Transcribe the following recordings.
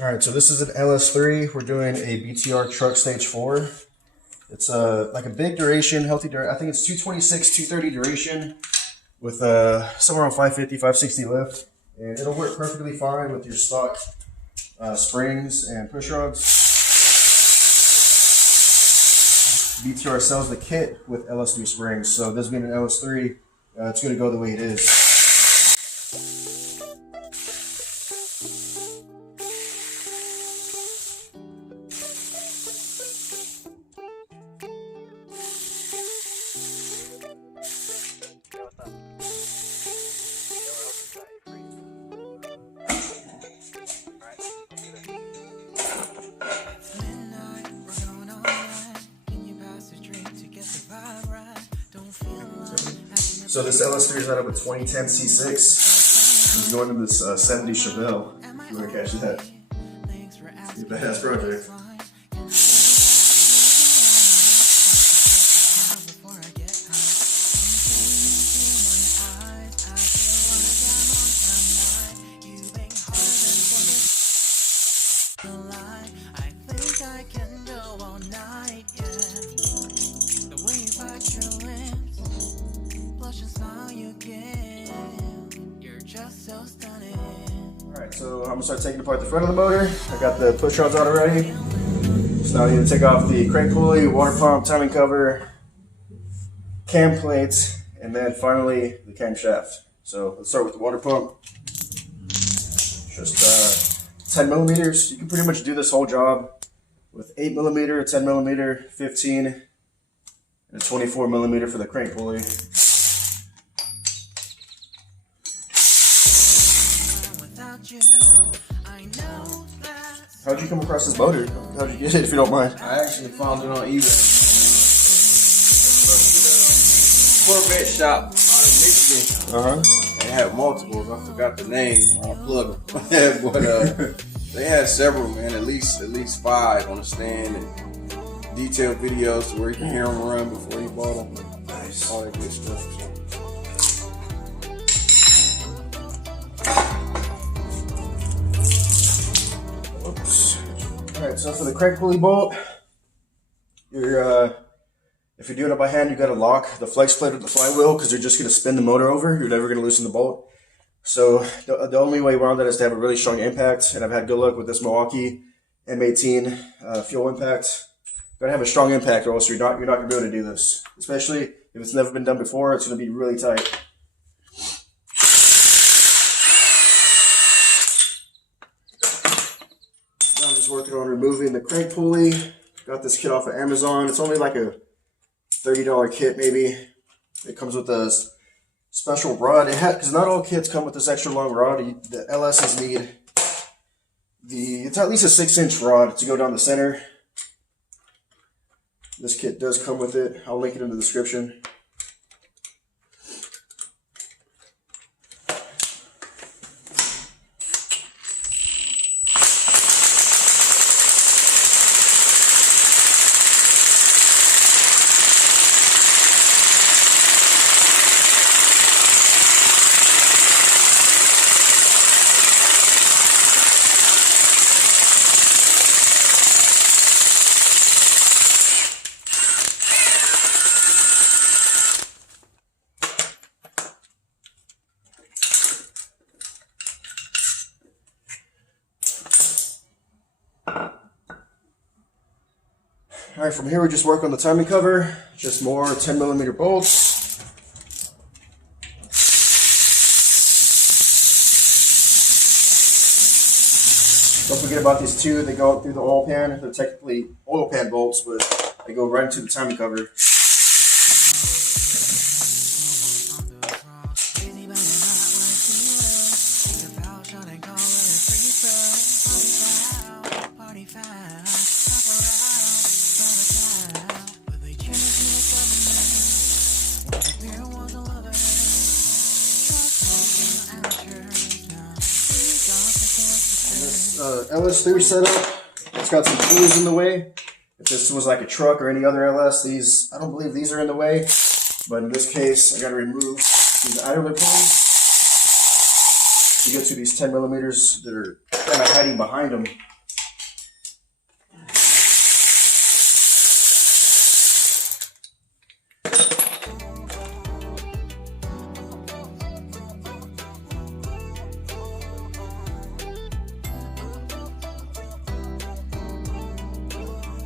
All right, so this is an LS3. We're doing a BTR truck stage 4. It's like a big duration, healthy duration. I think it's 226, 230 duration with somewhere around 550, 560 lift. And it'll work perfectly fine with your stock springs and push rods. BTR sells the kit with LS3 springs, so this being an LS3, it's going to go the way it is. So this LS3 is out of a 2010 C6. It's going to this 70 Chevelle. If you want to catch that. It's a badass project. Alright, so I'm going to start taking apart the front of the motor. I got the push rods out already. So now I need to take off the crank pulley, water pump, timing cover, cam plates, and then finally the camshaft. So let's start with the water pump. Just 10 millimeters. You can pretty much do this whole job with 8 millimeter, 10 millimeter, 15, and a 24 millimeter for the crank pulley. How'd you come across this motor? How'd you get it, if you don't mind? I actually found it on eBay. Corvette shop out of Michigan. They had multiples. I forgot the name. I plug them. But they had several, man. At least 5 on the stand, and detailed videos to where you can hear them run before you bought them. Nice. All that good stuff. So. Alright, so for the crank pulley bolt, if you're doing it by hand, you got to lock the flex plate with the flywheel because you're just going to spin the motor over. You're never going to loosen the bolt. So the only way around that is to have a really strong impact, and I've had good luck with this Milwaukee M18 fuel impact. You got to have a strong impact, or else you're not going to be able to do this. Especially if it's never been done before, it's going to be really tight. I'm just working on removing the crank pulley. Got this kit off of Amazon. It's only like a $30 kit maybe. It comes with a special rod. Because not all kits come with this extra long rod. The LSs need it's at least a 6-inch rod to go down the center. This kit does come with it. I'll link it in the description. Alright, from here we just work on the timing cover, just more 10 millimeter bolts. Don't forget about these two, they go through the oil pan. They're technically oil pan bolts, but they go right into the timing cover. LS3 setup, it's got some pulleys in the way. If this was like a truck or any other LS, I don't believe these are in the way, but in this case I got to remove these idler pulleys. you get to these 10 millimeters that are kind of hiding behind them.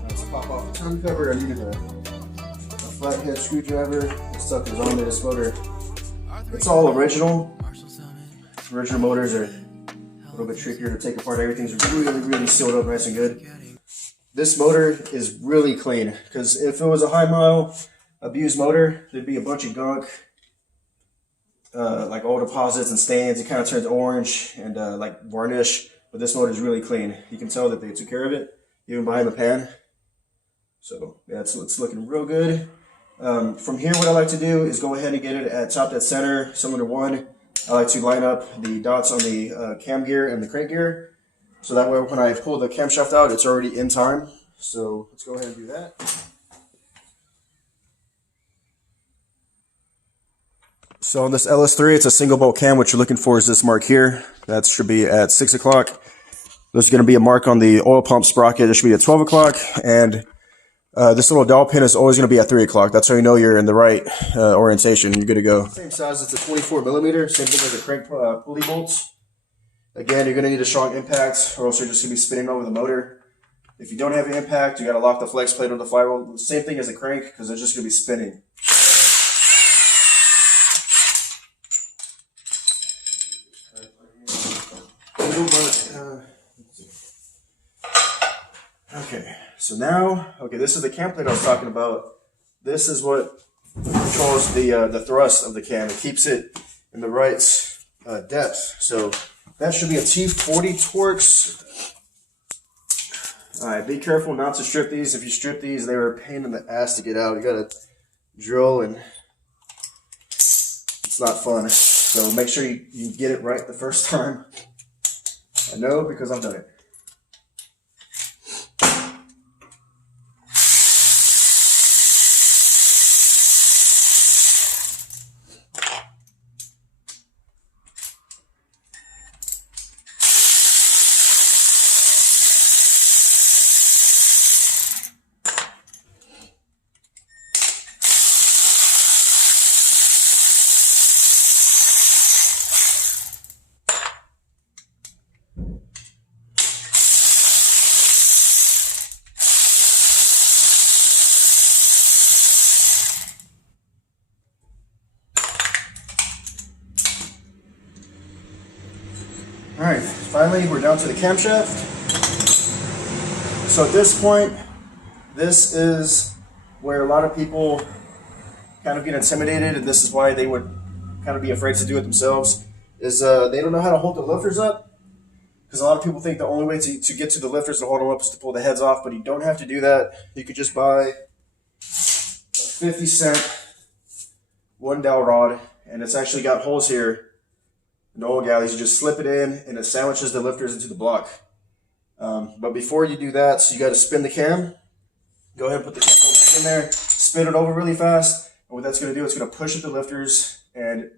Let's pop off the tongue cover. I needed a flathead screwdriver. This sucker's on this motor. It's all original. Original motors are a little bit trickier to take apart. Everything's really sealed up nice and good. This motor is really clean, because if it was a high mile abused motor, there'd be a bunch of gunk, like old deposits and stains. It kind of turns orange and like varnish, but this motor is really clean. You can tell that they took care of it, even behind the pan. So yeah, it's looking real good. From here, what I like to do is go ahead and get it at top dead center, cylinder 1. I like to line up the dots on the cam gear and the crank gear, so that way when I pull the camshaft out, it's already in time. So let's go ahead and do that. So on this LS3, it's a single bolt cam. What you're looking for is this mark here. That should be at 6 o'clock. There's going to be a mark on the oil pump sprocket. It should be at 12 o'clock. And this little dowel pin is always going to be at 3 o'clock. That's how you know you're in the right orientation. You're good to go. Same size as the 24 millimeter. Same thing as the crank pulley bolts. Again, you're going to need a strong impact, or else you're just going to be spinning over the motor. If you don't have an impact, you got to lock the flex plate on the flywheel. Same thing as the crank, because it's just going to be spinning. Okay, so now, this is the cam plate I was talking about. This is what controls the thrust of the cam. It keeps it in the right depth. So that should be a T40 Torx. All right, be careful not to strip these. If you strip these, they were a pain in the ass to get out. You gotta drill, and it's not fun. So make sure you get it right the first time. I know, because I've done it. All right, finally we're down to the camshaft. So at this point, this is where a lot of people kind of get intimidated, and this is why they would kind of be afraid to do it themselves, is they don't know how to hold the lifters up. Because a lot of people think the only way to get to the lifters and hold them up is to pull the heads off, but you don't have to do that. You could just buy a 50-cent 1-dowel rod, and it's actually got holes here. No galleys, you just slip it in and it sandwiches the lifters into the block. But before you do that, so you got to spin the cam. Go ahead and put the cam in there, spin it over really fast. And what that's going to do, it's going to push at the lifters. And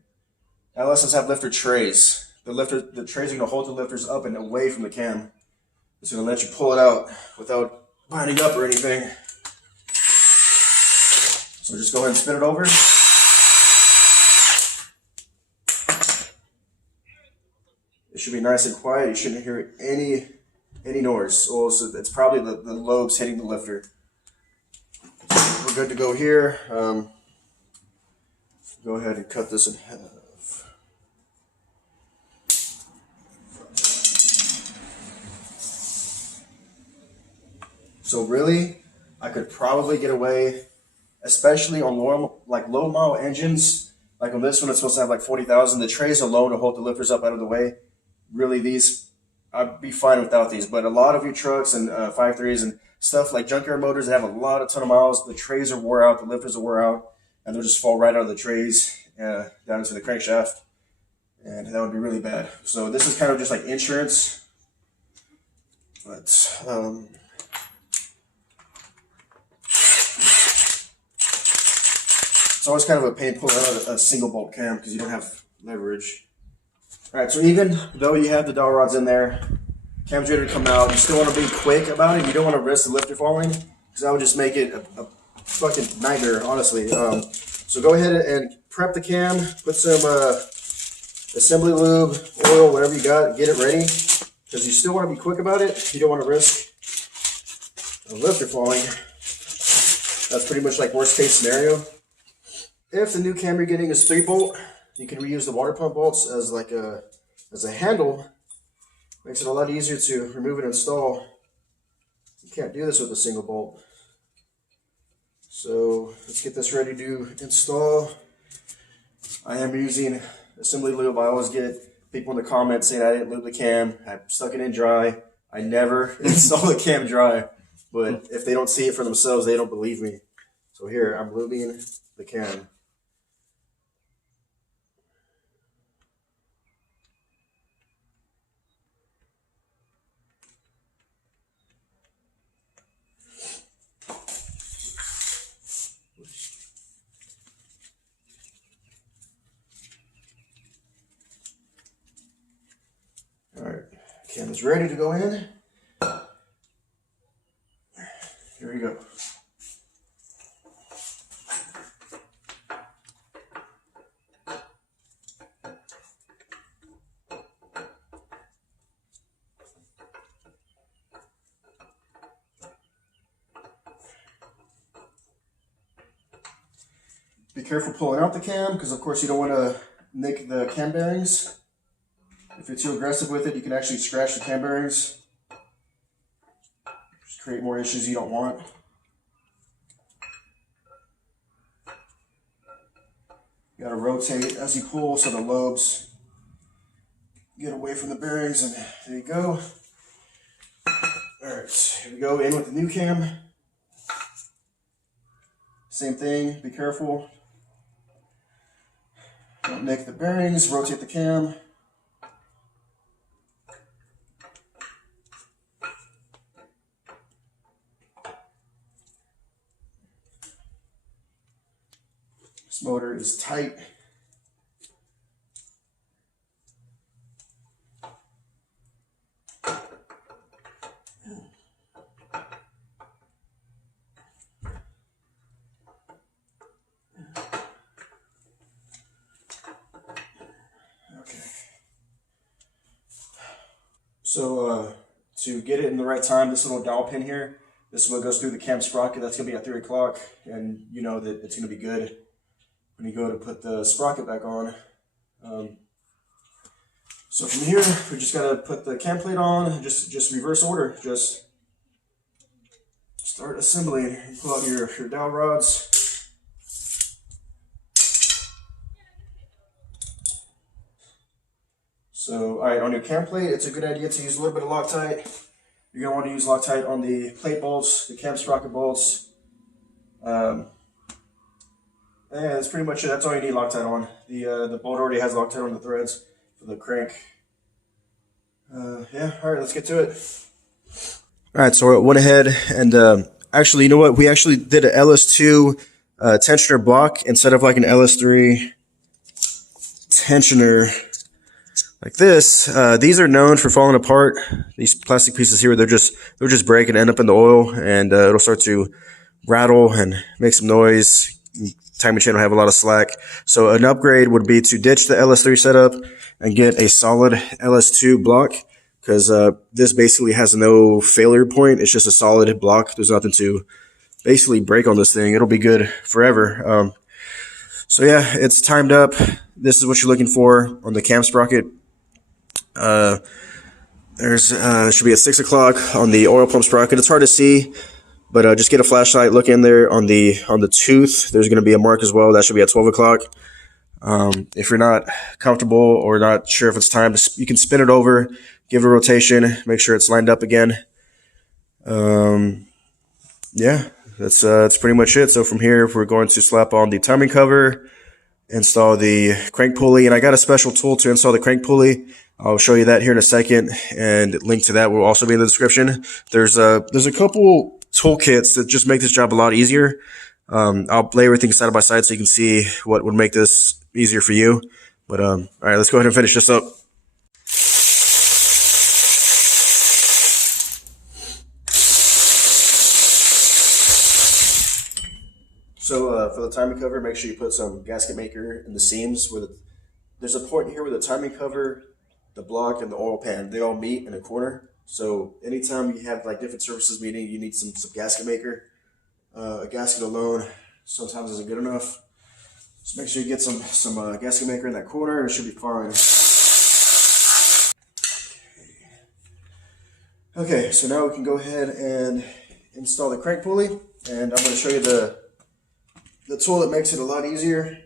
LSs have lifter trays. The trays are going to hold the lifters up and away from the cam. It's going to let you pull it out without binding up or anything. So just go ahead and spin it over. It should be nice and quiet. You shouldn't hear any noise. Well, so it's probably the lobes hitting the lifter. We're good to go here. Go ahead and cut this in half. So really, I could probably get away, especially on low mile engines. Like on this one, it's supposed to have like 40,000. The trays alone to hold the lifters up out of the way. Really, these, I'd be fine without these, but a lot of your trucks and 5.3s and stuff like junkyard motors that have a ton of miles, the trays are wore out, the lifters are wore out, and they'll just fall right out of the trays down into the crankshaft, and that would be really bad. So this is kind of just like insurance, but it's always kind of a pain pulling out a single bolt cam because you don't have leverage. All right, so even though you have the dowel rods in there, cam's ready to come out, you still want to be quick about it. You don't want to risk the lifter falling, because that would just make it a fucking nightmare, honestly. So go ahead and prep the cam, put some assembly lube, oil, whatever you got, get it ready, because you still want to be quick about it. You don't want to risk a lifter falling. That's pretty much like worst case scenario. If the new cam you're getting is 3-bolt, you can reuse the water pump bolts as like a handle. Makes it a lot easier to remove and install. You can't do this with a single bolt. So let's get this ready to install. I am using assembly lube. I always get people in the comments saying I didn't lube the cam. I stuck it in dry. I never install the cam dry. But if they don't see it for themselves, they don't believe me. So here, I'm lubing the cam. All right, cam is ready to go in. Here we go. Be careful pulling out the cam, because of course you don't want to nick the cam bearings. If you're too aggressive with it, you can actually scratch the cam bearings. Just create more issues you don't want. You gotta rotate as you pull so the lobes get away from the bearings, and there you go. Alright, here we go, in with the new cam. Same thing, be careful. Don't nick the bearings, rotate the cam. This motor is tight. So to get it in the right time, this little dowel pin here, this is what goes through the cam sprocket. That's gonna be at 3 o'clock, and you know that it's gonna be good when you go to put the sprocket back on. So from here, we just gotta put the cam plate on, just reverse order, just start assembling. Pull out your dowel rods. So, all right, on your cam plate, it's a good idea to use a little bit of Loctite. You're gonna want to use Loctite on the plate bolts, the cam sprocket bolts. And that's pretty much it. That's all you need Loctite on. The bolt already has Loctite on the threads for the crank. Yeah, all right, let's get to it. All right, so I went ahead and actually, you know what? We actually did an LS2 tensioner block instead of like an LS3 tensioner. Like this, these are known for falling apart. These plastic pieces here, they'll just break and end up in the oil, and it'll start to rattle and make some noise. Timing chain will have a lot of slack. So an upgrade would be to ditch the LS3 setup and get a solid LS2 block, because this basically has no failure point. It's just a solid block. There's nothing to basically break on this thing. It'll be good forever. So yeah, it's timed up. This is what you're looking for on the cam sprocket. There's should be at 6 o'clock on the oil pump sprocket. It's hard to see, but just get a flashlight, look in there on the tooth. There's going to be a mark as well. That should be at 12 o'clock. If you're not comfortable or not sure if it's time, you can spin it over, give it a rotation, make sure it's lined up again. Yeah, that's pretty much it. So from here, we're going to slap on the timing cover, install the crank pulley, and I got a special tool to install the crank pulley. I'll show you that here in a second, and link to that will also be in the description. There's a couple toolkits that just make this job a lot easier. I'll lay everything side by side so you can see what would make this easier for you. But all right, let's go ahead and finish this up. So for the timing cover, make sure you put some gasket maker in the seams where there's a point here where the timing cover, the block, and the oil pan, they all meet in a corner. So anytime you have like different surfaces meeting, you need some gasket maker. A gasket alone sometimes isn't good enough. So make sure you get some gasket maker in that corner and it should be fine. Okay, so now we can go ahead and install the crank pulley, and I'm going to show you the tool that makes it a lot easier,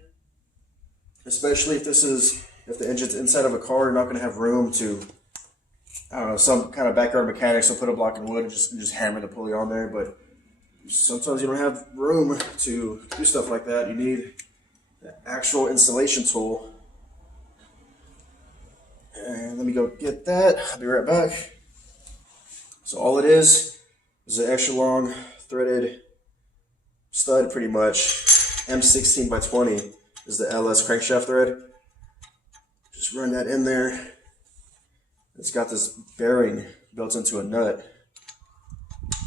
especially if the engine's inside of a car. You're not going to have room to, I don't know, some kind of backyard mechanics will put a block of wood and just hammer the pulley on there, but sometimes you don't have room to do stuff like that. You need the actual installation tool. And let me go get that. I'll be right back. So all it is an extra long threaded stud, pretty much. M16 by 20 is the LS crankshaft thread. Just run that in there. It's got this bearing built into a nut.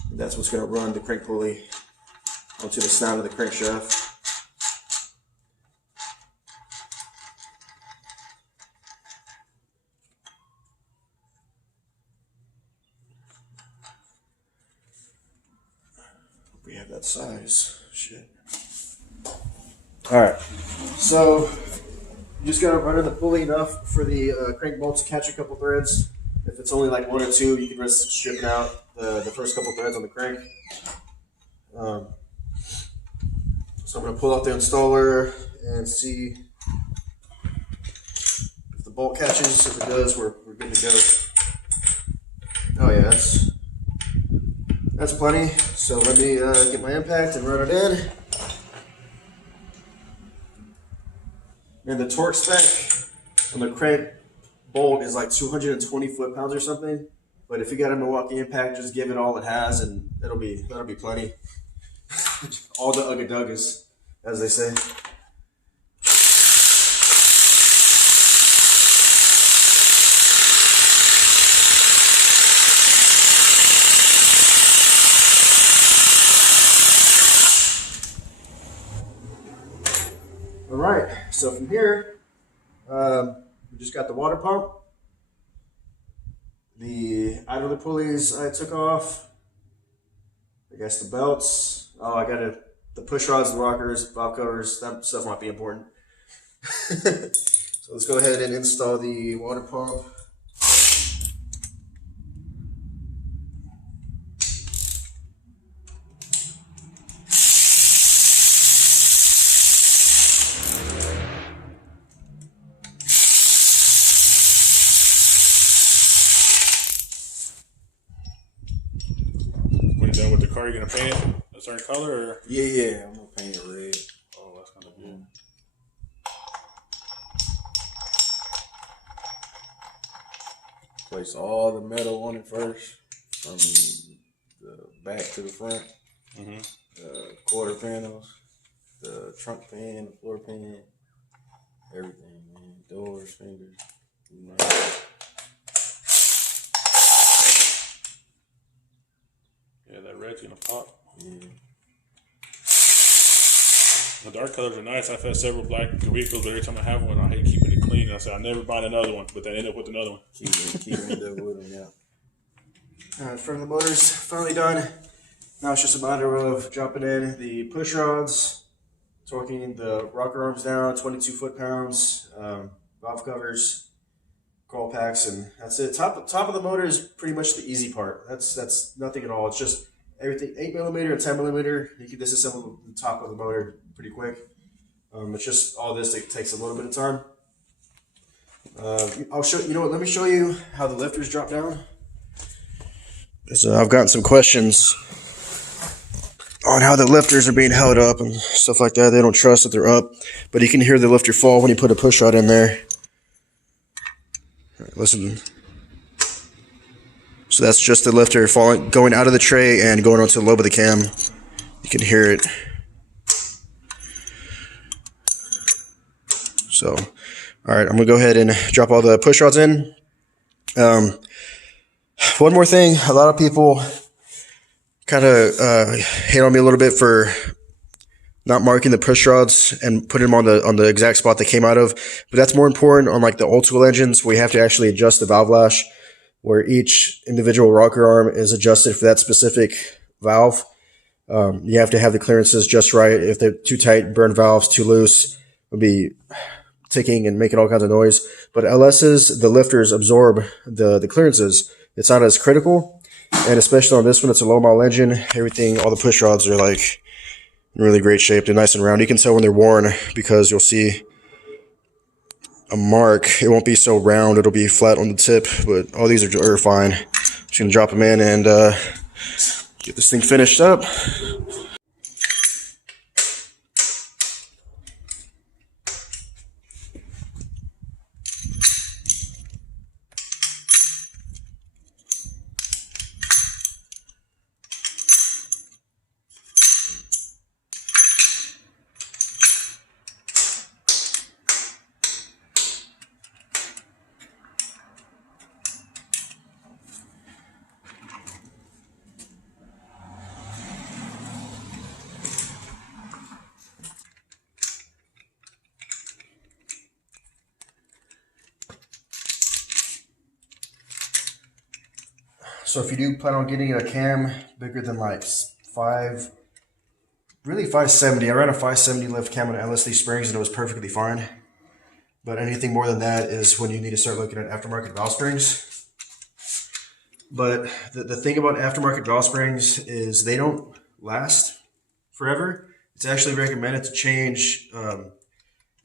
And that's what's going to run the crank pulley onto the snout of the crankshaft. We have that size. Shit. Alright, so you just gotta run in the pulley enough for the crank bolt to catch a couple threads. If it's only like one or two, you can risk stripping out the first couple threads on the crank. So I'm gonna pull out the installer and see if the bolt catches. If it does, we're good to go. Oh yeah, that's plenty. So let me get my impact and run it in. And the torque spec on the crank bolt is like 220 foot-pounds or something. But if you got a Milwaukee impact, just give it all it has, and that'll be plenty. All the ugga-duggas, as they say. All right, so from here, we just got the water pump, the idler pulleys I took off, I guess the belts. Oh, I got the push rods, the rockers, valve covers. That stuff might be important. So let's go ahead and install the water pump. When you're done with the car, you're gonna paint it a certain color, or? Yeah, I'm gonna paint it red. Oh, that's gonna be good. Place all the metal on it first, from the back to the front. The quarter panels, the trunk pan, the floor pan, everything, man. Doors, fenders, you know. Yeah, that red's gonna pop. Yeah. The dark colors are nice. I've had several black vehicles, but every time I have one, I hate keeping it clean. I say I'll never buy another one, but then I end up with another one. Keep it up with them, yeah. All right, front of the motor's finally done. Now it's just a matter of dropping in the push rods, torquing the rocker arms down, 22 foot-pounds, valve covers, coil packs, and that's it. Top of the motor is pretty much the easy part. That's nothing at all. It's just everything 8mm and 10mm. You can disassemble the top of the motor pretty quick. It's just all this. It takes a little bit of time. I'll show you know what. Let me show you how the lifters drop down. So I've gotten some questions on how the lifters are being held up and stuff like that. They don't trust that they're up, but you can hear the lifter fall when you put a push rod in there. All right, listen. So that's just the lifter falling, going out of the tray and going onto the lobe of the cam. You can hear it. So, all right, I'm gonna go ahead and drop all the push rods in. One more thing, a lot of people kind of hate on me a little bit for not marking the push rods and putting them on the exact spot they came out of. But that's more important on like the old school engines where you have to actually adjust the valve lash, where each individual rocker arm is adjusted for that specific valve. You have to have the clearances just right. If they're too tight, burn valves, too loose, it'll be ticking and making all kinds of noise. But LS's, the lifters absorb the clearances. It's not as critical. And especially on this one, it's a low mile engine. Everything, all the push rods are like in really great shape. They're nice and round. You can tell when they're worn because you'll see a mark. It won't be so round. It'll be flat on the tip, but all these are fine. Just gonna drop them in and get this thing finished up. So if you do plan on getting a cam bigger than like 570, I ran a 570 lift cam on LS3 springs and it was perfectly fine. But anything more than that is when you need to start looking at aftermarket valve springs. But the thing about aftermarket valve springs is they don't last forever. It's actually recommended to change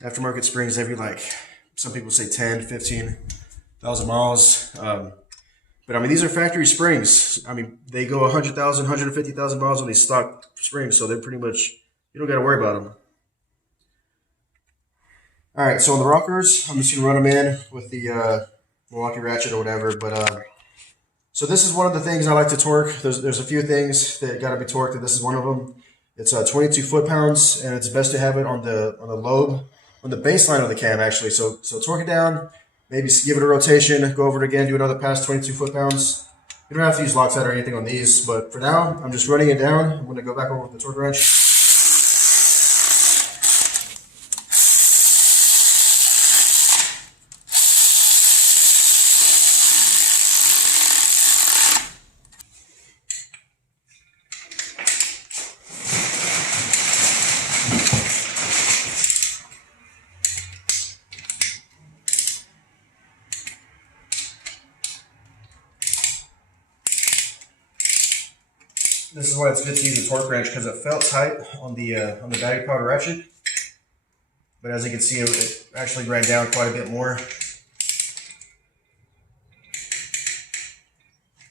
aftermarket springs every, like, some people say 10, 15,000 miles. But I mean, these are factory springs. I mean, they go 100,000, 150,000 miles on these stock springs, so they're pretty much, you don't got to worry about them. All right, so on the rockers, I'm just going to run them in with the Milwaukee ratchet or whatever. But so this is one of the things I like to torque. There's a few things that got to be torqued, and this is one of them. It's 22 foot-pounds, and it's best to have it on the lobe, on the baseline of the cam, actually. So torque it down. Maybe give it a rotation, go over it again, do another pass, 22 foot-pounds. You don't have to use Loctite or anything on these, but for now, I'm just running it down. I'm going to go back over with the torque wrench. This is why it's good to use a torque wrench, because it felt tight on the battery powered ratchet, but as you can see, it actually ran down quite a bit more.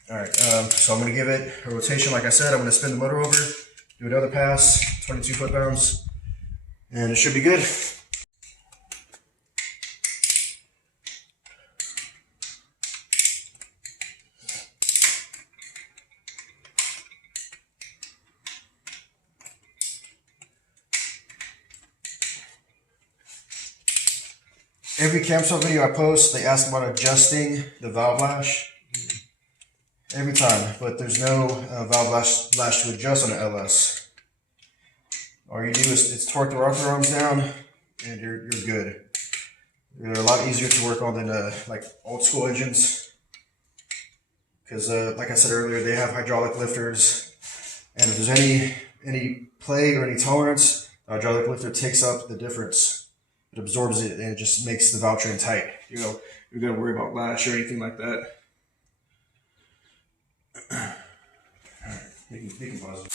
All right, so I'm going to give it a rotation. Like I said, I'm going to spin the motor over, do another pass, 22 foot-pounds, and it should be good. Every camshaft video I post, they ask about adjusting the valve lash every time, but there's no valve lash to adjust on the LS. All you do is torque the rocker arms down, and you're good. They're a lot easier to work on than like old school engines, because like I said earlier, they have hydraulic lifters, and if there's any play or any tolerance, the hydraulic lifter takes up the difference. It absorbs it and it just makes the valve train tight. You know, you're gonna worry about lash or anything like that. All right, you can pause it.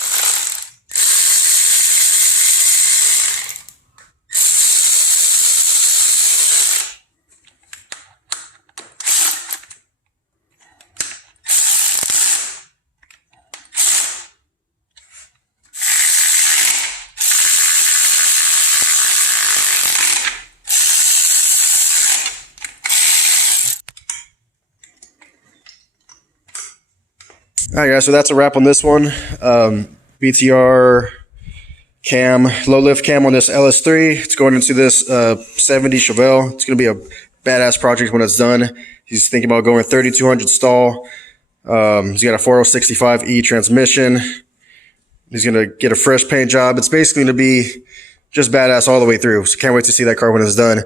All right, guys, so that's a wrap on this one. BTR cam, low lift cam on this LS3. It's going into this 70 Chevelle. It's going to be a badass project when it's done. He's thinking about going 3200 stall. He's got a 4065E transmission. He's going to get a fresh paint job. It's basically going to be just badass all the way through. So can't wait to see that car when it's done.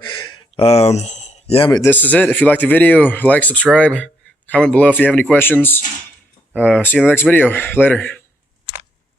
Yeah, but this is it. If you liked the video, like, subscribe, comment below if you have any questions. See you in the next video. Later.